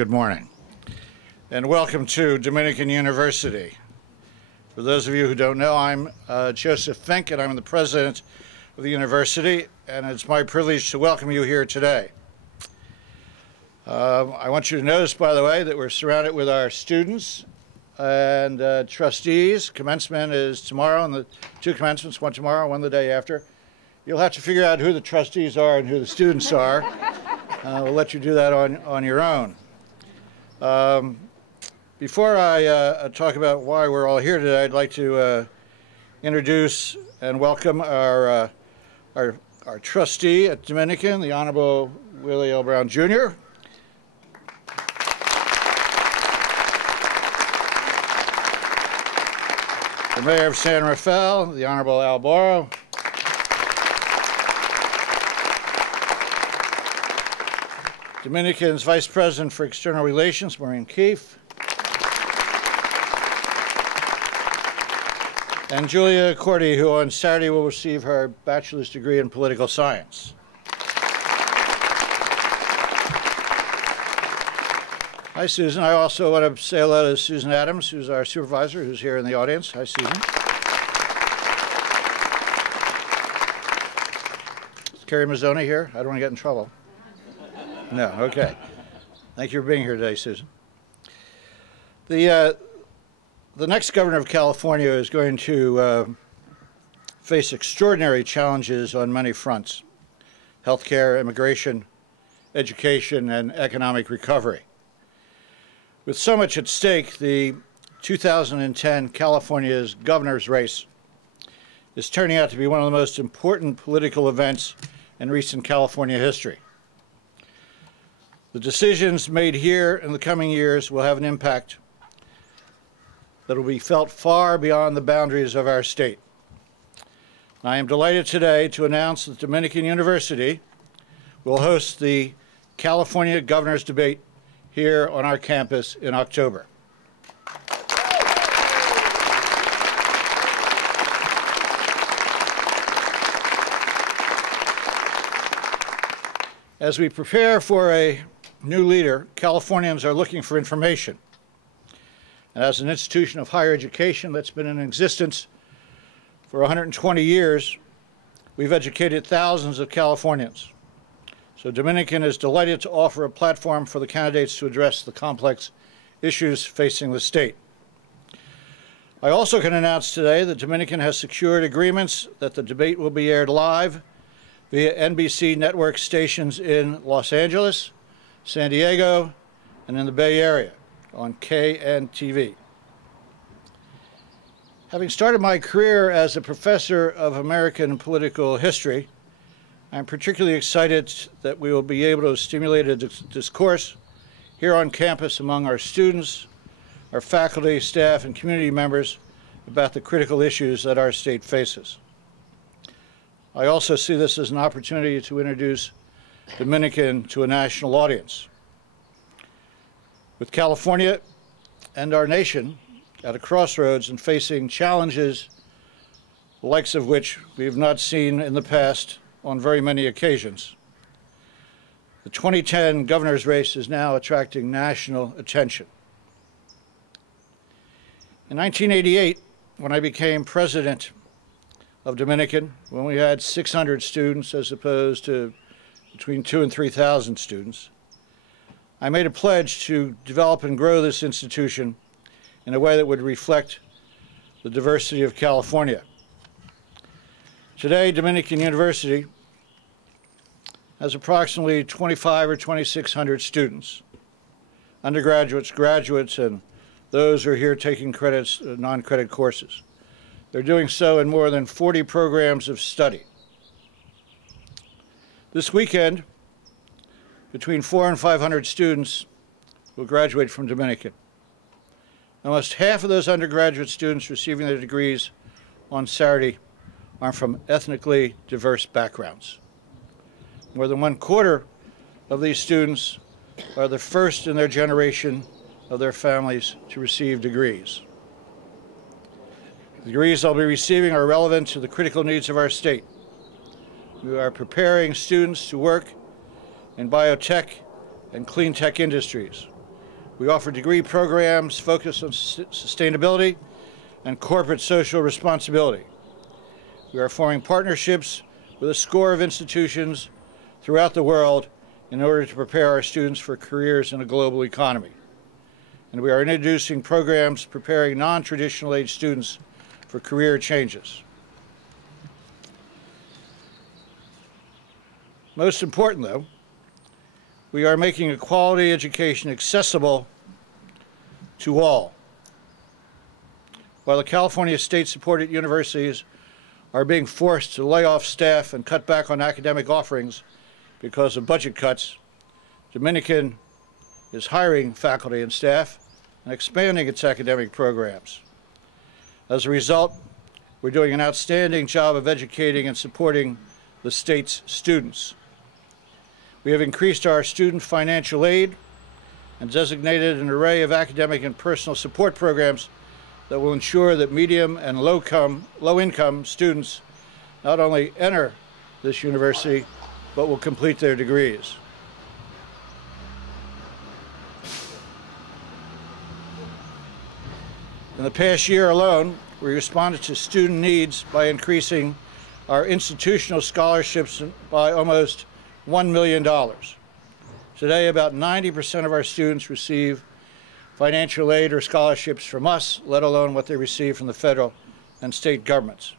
Good morning, and welcome to Dominican University. For those of you who don't know, I'm Joseph Fink, and I'm the president of the university, and it's my privilege to welcome you here today. I want you to notice, by the way, that we're surrounded with our students and trustees. Commencement is tomorrow, and the two commencements, one tomorrow, one the day after. You'll have to figure out who the trustees are and who the students are. We'll let you do that on your own. Before I talk about why we're all here today, I'd like to introduce and welcome our trustee at Dominican, the Honorable Willie L. Brown, Jr. The Mayor of San Rafael, the Honorable Al Borro. Dominican's Vice President for External Relations, Maureen Keefe. And Julia Cordy, who on Saturday will receive her bachelor's degree in political science. Hi, Susan. I also want to say hello to Susan Adams, who's our supervisor, who's here in the audience. Hi, Susan. Is Carrie Mazzoni here? I don't want to get in trouble. No, okay. Thank you for being here today, Susan. The next governor of California is going to face extraordinary challenges on many fronts: healthcare, immigration, education, and economic recovery. With so much at stake, the 2010 California's governor's race is turning out to be one of the most important political events in recent California history. The decisions made here in the coming years will have an impact that will be felt far beyond the boundaries of our state. I am delighted today to announce that Dominican University will host the California Governor's Debate here on our campus in October. As we prepare for a new leader, Californians are looking for information. And as an institution of higher education that's been in existence for 120 years, we've educated thousands of Californians. So Dominican is delighted to offer a platform for the candidates to address the complex issues facing the state. I also can announce today that Dominican has secured agreements that the debate will be aired live via NBC network stations in Los Angeles, San Diego, and in the Bay Area on KNTV. Having started my career as a professor of American political history, I'm particularly excited that we will be able to stimulate a discourse here on campus among our students, our faculty, staff, and community members about the critical issues that our state faces. I also see this as an opportunity to introduce Dominican to a national audience. With California and our nation at a crossroads and facing challenges the likes of which we have not seen in the past on very many occasions, the 2010 governor's race is now attracting national attention. In 1988, when I became president of Dominican, when we had 600 students as opposed to between 2,000 and 3,000 students, I made a pledge to develop and grow this institution in a way that would reflect the diversity of California. Today, Dominican University has approximately 2,500 or 2,600 students, undergraduates, graduates, and those who are here taking credits, non-credit courses. They're doing so in more than 40 programs of study. This weekend, between 400 and 500 students will graduate from Dominican. Almost half of those undergraduate students receiving their degrees on Saturday are from ethnically diverse backgrounds. More than 1/4 of these students are the first in their generation of their families to receive degrees. The degrees they'll be receiving are relevant to the critical needs of our state. We are preparing students to work in biotech and clean tech industries, We offer degree programs focused on sustainability and corporate social responsibility. We are forming partnerships with a score of institutions throughout the world in order to prepare our students for careers in a global economy. And we are introducing programs preparing non-traditional age students for career changes. Most important, though, we are making a quality education accessible to all. While the California state-supported universities are being forced to lay off staff and cut back on academic offerings because of budget cuts, Dominican is hiring faculty and staff and expanding its academic programs. As a result, we're doing an outstanding job of educating and supporting the state's students. We have increased our student financial aid and designated an array of academic and personal support programs that will ensure that medium and low-income students not only enter this university, but will complete their degrees. In the past year alone, we responded to student needs by increasing our institutional scholarships by almost $1 million. Today, about 90% of our students receive financial aid or scholarships from us, let alone what they receive from the federal and state governments,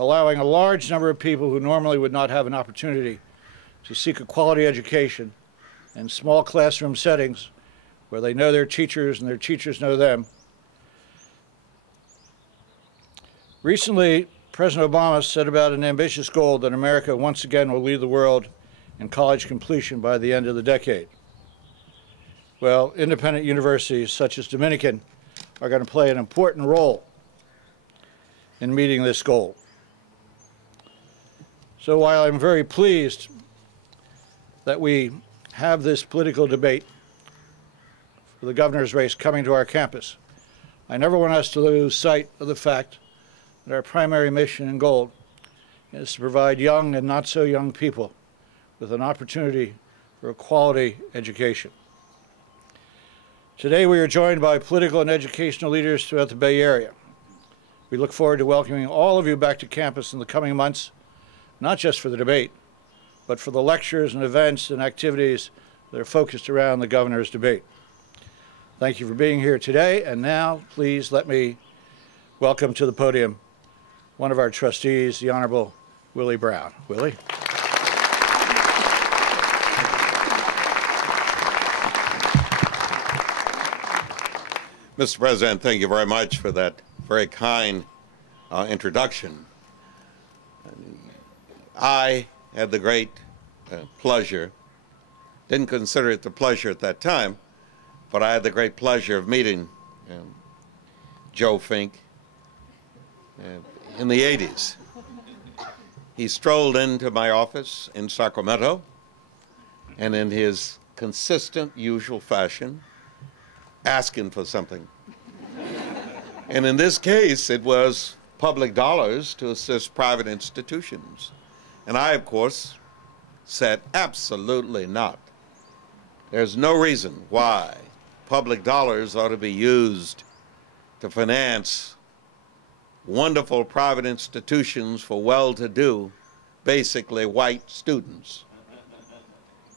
allowing a large number of people who normally would not have an opportunity to seek a quality education in small classroom settings where they know their teachers and their teachers know them. Recently, President Obama set about an ambitious goal that America once again will lead the world in college completion by the end of the decade. Well, independent universities such as Dominican are going to play an important role in meeting this goal. So while I'm very pleased that we have this political debate for the governor's race coming to our campus, I never want us to lose sight of the fact that our primary mission and goal is to provide young and not so young people with an opportunity for a quality education. Today we are joined by political and educational leaders throughout the Bay Area. We look forward to welcoming all of you back to campus in the coming months, not just for the debate, but for the lectures and events and activities that are focused around the governor's debate. Thank you for being here today, and now please let me welcome to the podium one of our trustees, the Honorable Willie Brown. Willie. Mr. President, thank you very much for that very kind introduction. I had the great pleasure, didn't consider it the pleasure at that time, but I had the great pleasure of meeting Joe Fink in the 80s. He strolled into my office in Sacramento, and in his consistent, usual fashion, asking for something. And in this case, it was public dollars to assist private institutions. And I, of course, said, absolutely not. There's no reason why public dollars ought to be used to finance wonderful private institutions for well-to-do, basically white students.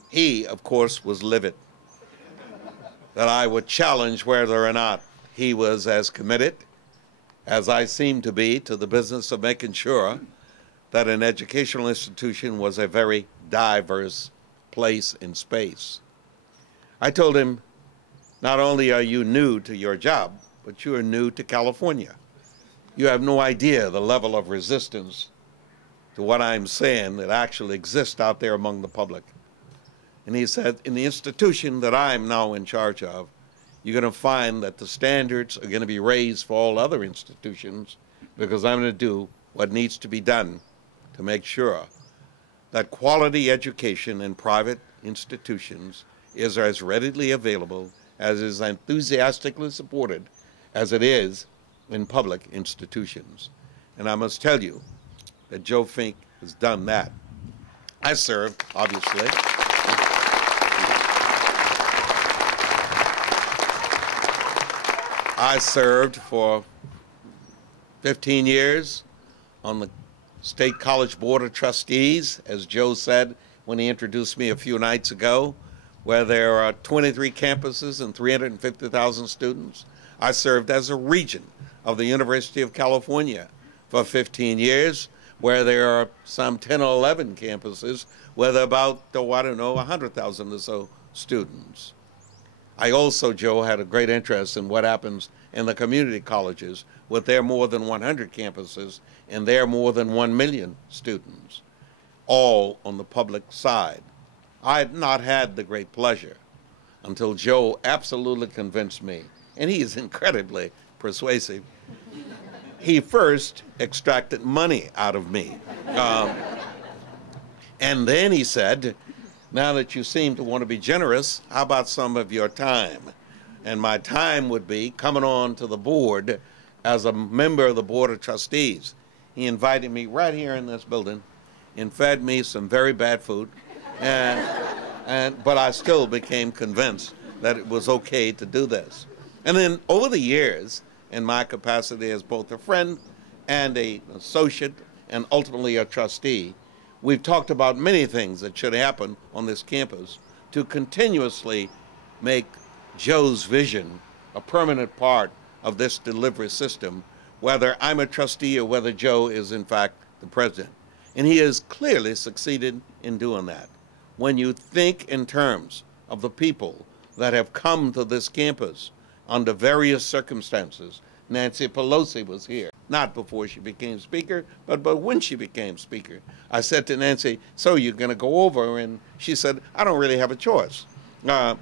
He, of course, was livid that I would challenge whether or not he was as committed as I seemed to be to the business of making sure that an educational institution was a very diverse place in space. I told him, not only are you new to your job, but you are new to California. You have no idea the level of resistance to what I'm saying that actually exists out there among the public. And he said, in the institution that I'm now in charge of, you're going to find that the standards are going to be raised for all other institutions because I'm going to do what needs to be done to make sure that quality education in private institutions is as readily available, as is enthusiastically supported as it is in public institutions. And I must tell you that Joe Fink has done that. I served, obviously. I served for 15 years on the State College Board of Trustees, as Joe said when he introduced me a few nights ago, where there are 23 campuses and 350,000 students. I served as a regent of the University of California for 15 years, where there are some 10 or 11 campuses with about, oh, I don't know, 100,000 or so students. I also, Joe, had a great interest in what happens in the community colleges with their more than 100 campuses and their more than 1 million students, all on the public side. I had not had the great pleasure until Joe absolutely convinced me, and he is incredibly persuasive. He first extracted money out of me. And then he said, now that you seem to want to be generous, how about some of your time? And my time would be coming on to the board as a member of the Board of Trustees. He invited me right here in this building and fed me some very bad food. But I still became convinced that it was okay to do this. And then over the years, in my capacity as both a friend and an associate and ultimately a trustee, we've talked about many things that should happen on this campus to continuously make Joe's vision a permanent part of this delivery system, whether I'm a trustee or whether Joe is in fact the president. And he has clearly succeeded in doing that. When you think in terms of the people that have come to this campus under various circumstances, Nancy Pelosi was here, not before she became Speaker, but when she became Speaker. I said to Nancy, so you're going to go over? And she said, I don't really have a choice. I've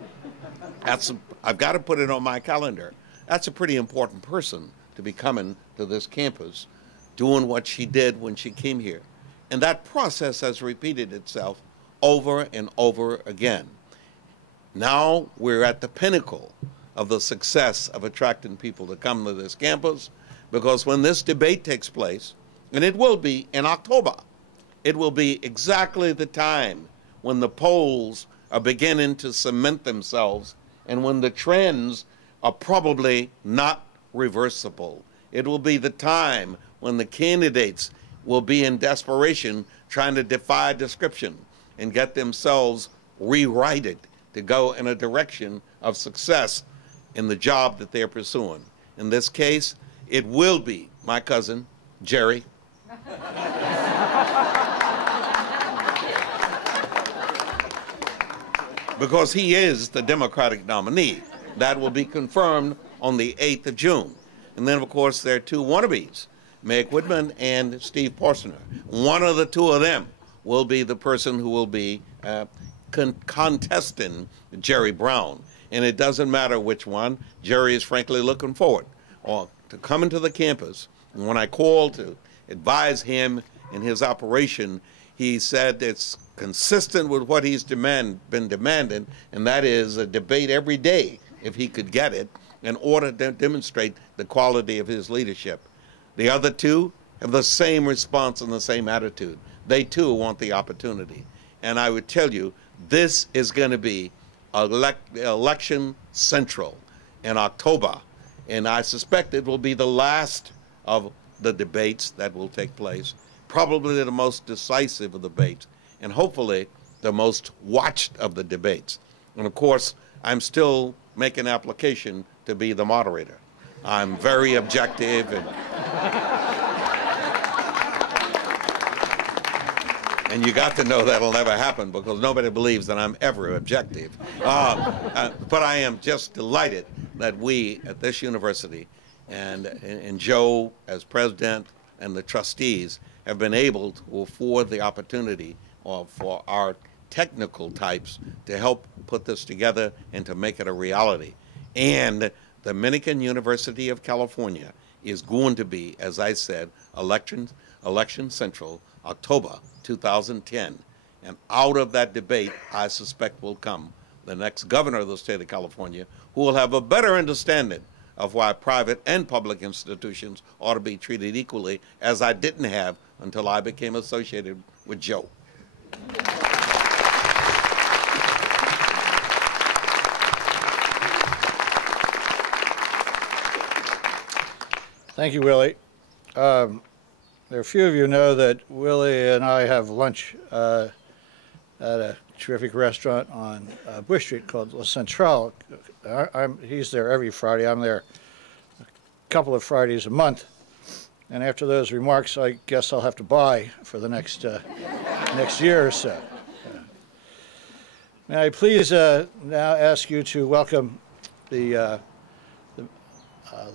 got to put it on my calendar. That's a pretty important person to be coming to this campus, doing what she did when she came here. And that process has repeated itself over and over again. Now we're at the pinnacle of the success of attracting people to come to this campus, because when this debate takes place, and it will be in October, it will be exactly the time when the polls are beginning to cement themselves and when the trends are probably not reversible. It will be the time when the candidates will be in desperation trying to defy description and get themselves rewrited to go in a direction of success in the job that they're pursuing. In this case, it will be my cousin, Jerry. Because he is the Democratic nominee. That will be confirmed on the 8th of June. And then, of course, there are two wannabes, Meg Whitman and Steve Porsener. One of the two of them will be the person who will be contesting Jerry Brown. And it doesn't matter which one. Jerry is frankly looking forward to coming to the campus. And when I called to advise him in his operation, he said it's consistent with what he's been demanding, and that is a debate every day, if he could get it, in order to demonstrate the quality of his leadership. The other two have the same response and the same attitude. They too want the opportunity. And I would tell you, this is going to be election central in October, and I suspect it will be the last of the debates that will take place, probably the most decisive of the debates, and hopefully the most watched of the debates. And of course, I'm still making application to be the moderator. I'm very objective, and you got to know that'll never happen because nobody believes that I'm ever objective. But I am just delighted that we at this university and Joe as president and the trustees have been able to afford the opportunity for our technical types to help put this together and to make it a reality. And the Dominican University of California is going to be, as I said, election central, October 2010. And out of that debate, I suspect will come the next governor of the state of California, who will have a better understanding of why private and public institutions ought to be treated equally, as I didn't have until I became associated with Joe. Thank you, Willie. There are a few of you know that Willie and I have lunch at a terrific restaurant on Bush Street called La Centrale. He's there every Friday. I'm there a couple of Fridays a month. And after those remarks, I guess I'll have to buy for the next year or so. May I please now ask you to welcome the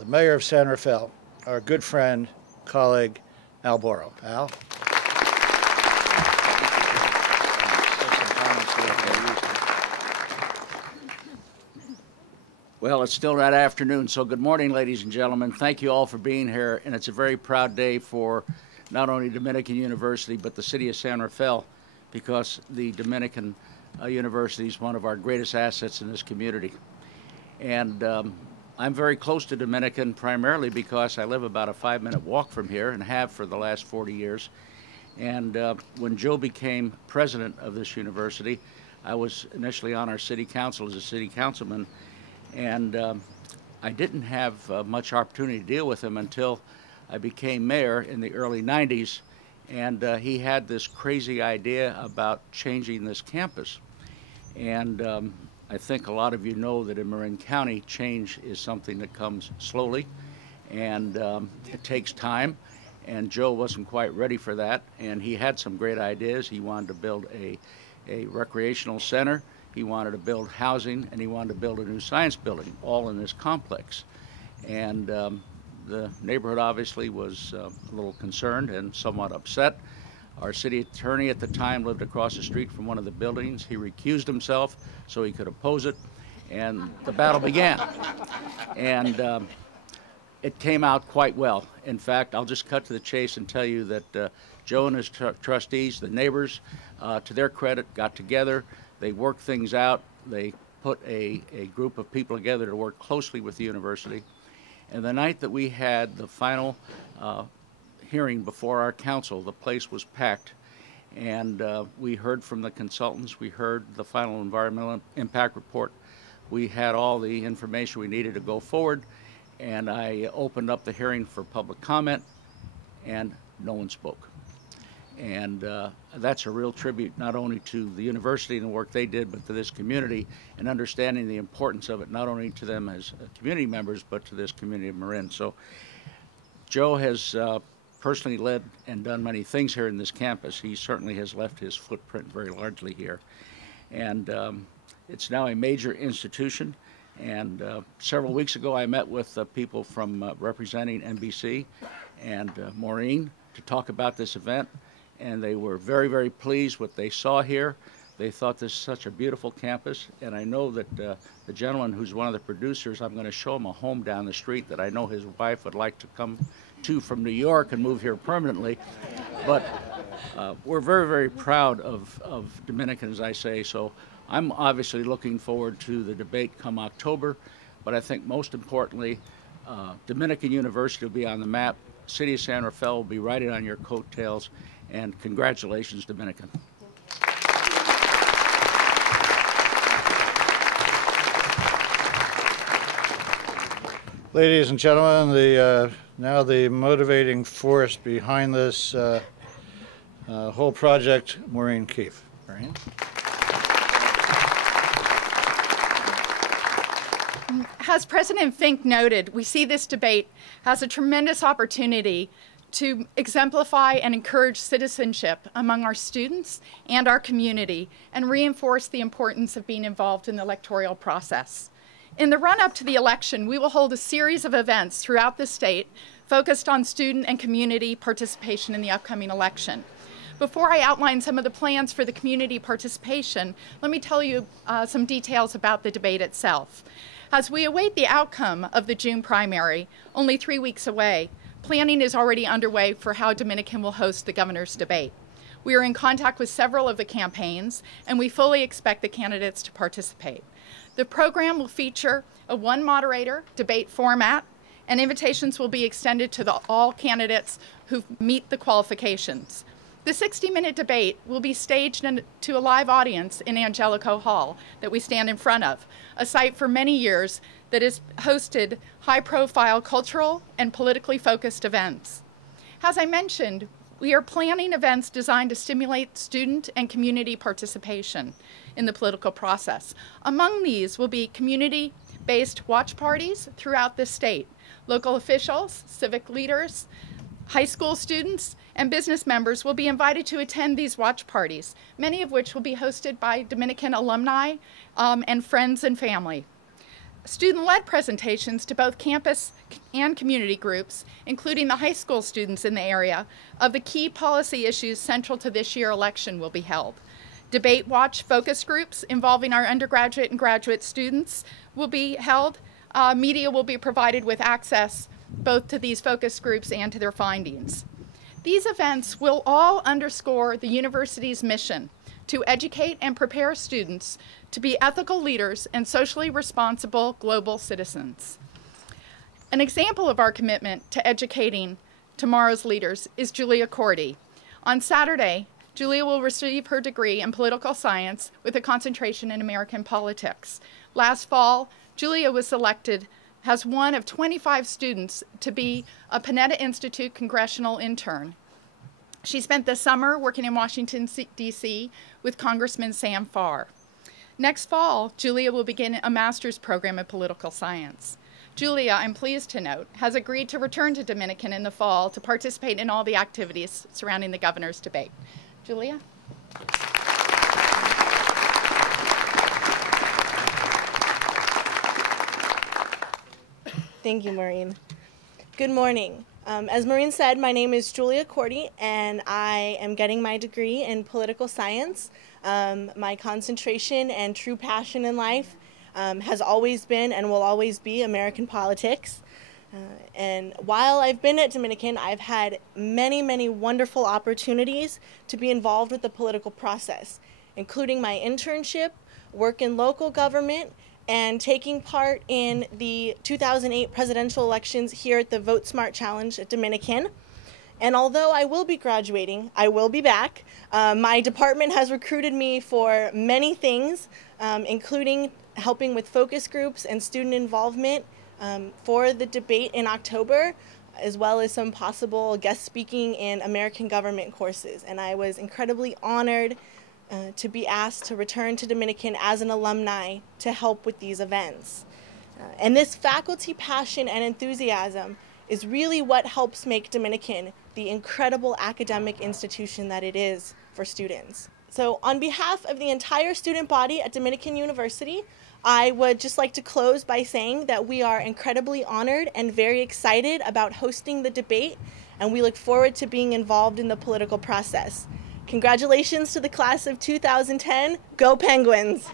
mayor of San Rafael, our good friend, colleague, Al Boro. Al? Well, it's still that afternoon, so good morning, ladies and gentlemen. Thank you all for being here, and it's a very proud day for not only Dominican University, but the city of San Rafael, because the Dominican University is one of our greatest assets in this community. And I'm very close to Dominican primarily because I live about a 5-minute walk from here and have for the last 40 years. And when Joe became president of this university, I was initially on our city council as a city councilman, and I didn't have much opportunity to deal with him until I became mayor in the early 90s, and he had this crazy idea about changing this campus. And I think a lot of you know that in Marin County, change is something that comes slowly, and it takes time, and Joe wasn't quite ready for that, and he had some great ideas. He wanted to build a recreational center, he wanted to build housing, and he wanted to build a new science building, all in this complex. And the neighborhood obviously was a little concerned and somewhat upset. Our city attorney at the time lived across the street from one of the buildings. He recused himself so he could oppose it, and the battle began. And it came out quite well. In fact, I'll just cut to the chase and tell you that Joe and his trustees, the neighbors, to their credit, got together. They worked things out. They put a group of people together to work closely with the university. And the night that we had the final hearing before our council, the place was packed. And we heard from the consultants. We heard the final environmental impact report. We had all the information we needed to go forward. And I opened up the hearing for public comment, and no one spoke. And that's a real tribute not only to the university and the work they did, but to this community, and understanding the importance of it, not only to them as community members, but to this community of Marin. So Joe has personally led and done many things here in this campus. He certainly has left his footprint very largely here. And it's now a major institution. And several weeks ago, I met with people from representing NBC and Maureen to talk about this event. And they were very, very pleased with what they saw here. They thought this is such a beautiful campus. And I know that the gentleman who's one of the producers, I'm going to show him a home down the street that I know his wife would like to come to from New York and move here permanently. But we're very, very proud of Dominican, as I say. So I'm obviously looking forward to the debate come October. But I think most importantly, Dominican University will be on the map. City of San Rafael will be riding on your coattails. And congratulations, Dominican. Ladies and gentlemen, now the motivating force behind this whole project, Maureen Keefe. Maureen? As President Fink noted, we see this debate as a tremendous opportunity to exemplify and encourage citizenship among our students and our community, and reinforce the importance of being involved in the electoral process. In the run-up to the election, we will hold a series of events throughout the state focused on student and community participation in the upcoming election. Before I outline some of the plans for the community participation, let me tell you some details about the debate itself. As we await the outcome of the June primary, only 3 weeks away, planning is already underway for how Dominican will host the governor's debate. We are in contact with several of the campaigns, and we fully expect the candidates to participate. The program will feature a one-moderator debate format, and invitations will be extended to all candidates who meet the qualifications. The 60-minute debate will be staged to a live audience in Angelico Hall that we stand in front of, a site for many years that has hosted high-profile cultural and politically focused events. As I mentioned, we are planning events designed to stimulate student and community participation in the political process. Among these will be community-based watch parties throughout the state. Local officials, civic leaders, high school students, and business members will be invited to attend these watch parties, many of which will be hosted by Dominican alumni and friends and family. Student-led presentations to both campus and community groups, including the high school students in the area, of the key policy issues central to this year's election will be held. Debate watch focus groups involving our undergraduate and graduate students will be held. Media will be provided with access both to these focus groups and to their findings. These events will all underscore the university's mission to educate and prepare students to be ethical leaders and socially responsible global citizens. An example of our commitment to educating tomorrow's leaders is Julia Cordy. On Saturday, Julia will receive her degree in political science with a concentration in American politics. Last fall, Julia was selected as one of 25 students to be a Panetta Institute congressional intern. She spent the summer working in Washington, D.C. with Congressman Sam Farr. Next fall, Julia will begin a master's program in political science. Julia, I'm pleased to note, has agreed to return to Dominican in the fall to participate in all the activities surrounding the governor's debate. Julia? Thank you, Maureen. Good morning. As Maureen said, my name is Julia Cordy, and I am getting my degree in political science. My concentration and true passion in life has always been and will always be American politics. And while I've been at Dominican, I've had many, many wonderful opportunities to be involved with the political process, including my internship, work in local government, and taking part in the 2008 presidential elections here at the Vote Smart Challenge at Dominican. And although I will be graduating, I will be back. My department has recruited me for many things, including helping with focus groups and student involvement for the debate in October, as well as some possible guest speaking in American government courses. And I was incredibly honored to be asked to return to Dominican as an alumni to help with these events. And this faculty passion and enthusiasm is really what helps make Dominican the incredible academic institution that it is for students. So on behalf of the entire student body at Dominican University, I would just like to close by saying that we are incredibly honored and very excited about hosting the debate, and we look forward to being involved in the political process. Congratulations to the class of 2010. Go Penguins!